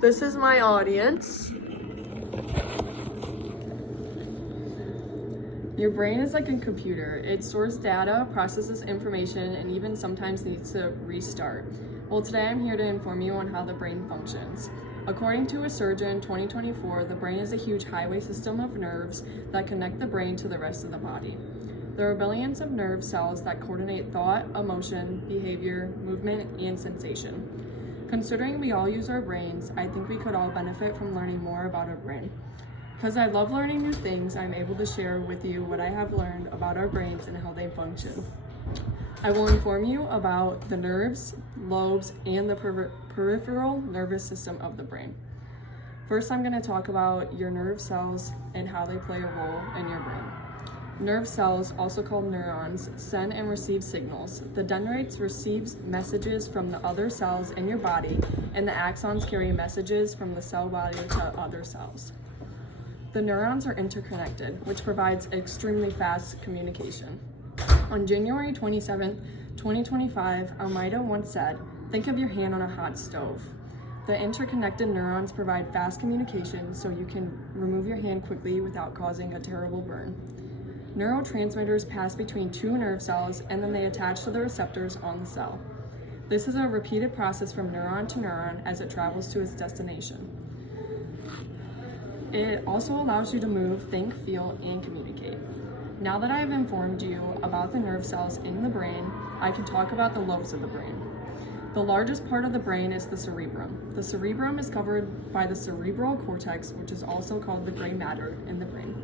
This is my audience. Your brain is like a computer. It stores data, processes information, and even sometimes needs to restart. Well, today I'm here to inform you on how the brain functions. According to a surgeon in 2024, the brain is a huge highway system of nerves that connect the brain to the rest of the body. There are billions of nerve cells that coordinate thought, emotion, behavior, movement, and sensation. Considering we all use our brains, I think we could all benefit from learning more about our brain. Because I love learning new things, I'm able to share with you what I have learned about our brains and how they function. I will inform you about the nerves, lobes, and the peripheral nervous system of the brain. First, I'm going to talk about your nerve cells and how they play a role in your brain. Nerve cells, also called neurons, send and receive signals. The dendrites receive messages from the other cells in your body, and the axons carry messages from the cell body to other cells. The neurons are interconnected, which provides extremely fast communication. On January 27, 2025, Almeida once said, "Think of your hand on a hot stove." The interconnected neurons provide fast communication so you can remove your hand quickly without causing a terrible burn. Neurotransmitters pass between two nerve cells and then they attach to the receptors on the cell. This is a repeated process from neuron to neuron as it travels to its destination. It also allows you to move, think, feel, and communicate. Now that I have informed you about the nerve cells in the brain, I can talk about the lobes of the brain. The largest part of the brain is the cerebrum. The cerebrum is covered by the cerebral cortex, which is also called the gray matter in the brain.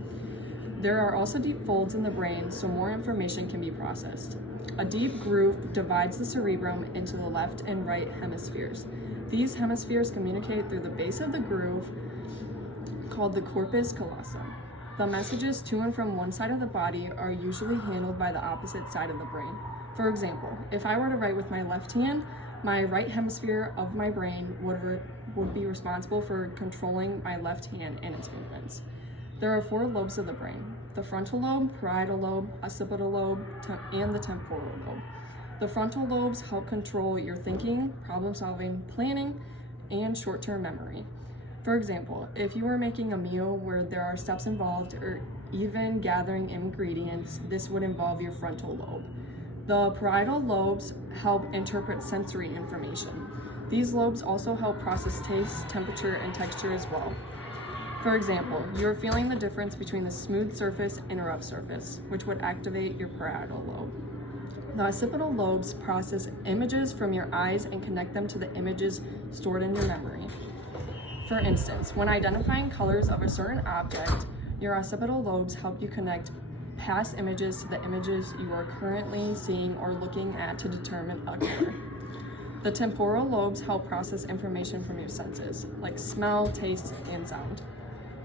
There are also deep folds in the brain, so more information can be processed. A deep groove divides the cerebrum into the left and right hemispheres. These hemispheres communicate through the base of the groove, called the corpus callosum. The messages to and from one side of the body are usually handled by the opposite side of the brain. For example, if I were to write with my left hand, my right hemisphere of my brain would be responsible for controlling my left hand and its movements. There are 4 lobes of the brain: the frontal lobe, parietal lobe, occipital lobe, and the temporal lobe. The frontal lobes help control your thinking, problem solving, planning, and short-term memory. For example, if you were making a meal where there are steps involved or even gathering ingredients, this would involve your frontal lobe. The parietal lobes help interpret sensory information. These lobes also help process taste, temperature, and texture as well. For example, you're feeling the difference between the smooth surface and a rough surface, which would activate your parietal lobe. The occipital lobes process images from your eyes and connect them to the images stored in your memory. For instance, when identifying colors of a certain object, your occipital lobes help you connect past images to the images you are currently seeing or looking at to determine a color. The temporal lobes help process information from your senses, like smell, taste, and sound.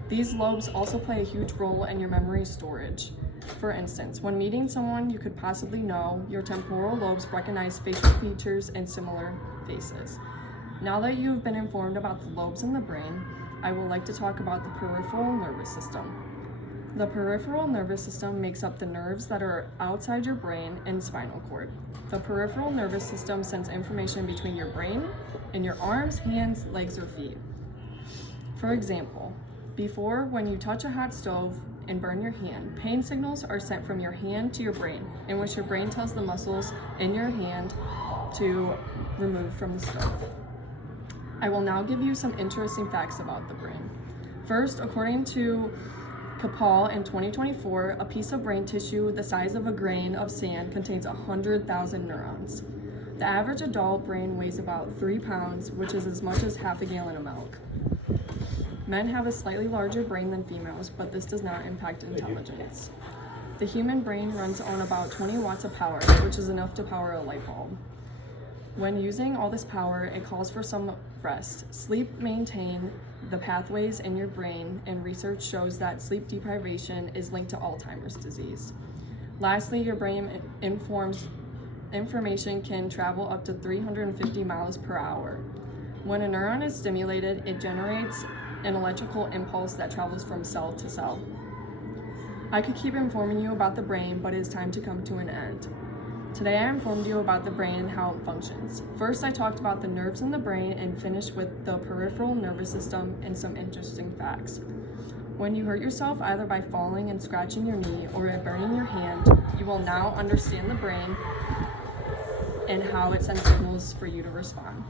These lobes also play a huge role in your memory storage. For instance, when meeting someone you could possibly know, your temporal lobes recognize facial features and similar faces. Now that you've been informed about the lobes in the brain, I would like to talk about the peripheral nervous system. The peripheral nervous system makes up the nerves that are outside your brain and spinal cord. The peripheral nervous system sends information between your brain and your arms, hands, legs, or feet. For example, when you touch a hot stove and burn your hand, pain signals are sent from your hand to your brain, in which your brain tells the muscles in your hand to remove from the stove. I will now give you some interesting facts about the brain. First, according to Kapal in 2024, a piece of brain tissue the size of a grain of sand contains 100,000 neurons. The average adult brain weighs about 3 pounds, which is as much as half a gallon of milk. Men have a slightly larger brain than females, but this does not impact intelligence. The human brain runs on about 20 watts of power, which is enough to power a light bulb. When using all this power, it calls for some rest. Sleep maintains the pathways in your brain, and research shows that sleep deprivation is linked to Alzheimer's disease. Lastly, your brain information can travel up to 350 miles per hour. When a neuron is stimulated, it generates an electrical impulse that travels from cell to cell. I could keep informing you about the brain, but it is time to come to an end. Today I informed you about the brain and how it functions. First, I talked about the nerves in the brain and finished with the peripheral nervous system and some interesting facts. When you hurt yourself either by falling and scratching your knee or by burning your hand, you will now understand the brain and how it sends signals for you to respond.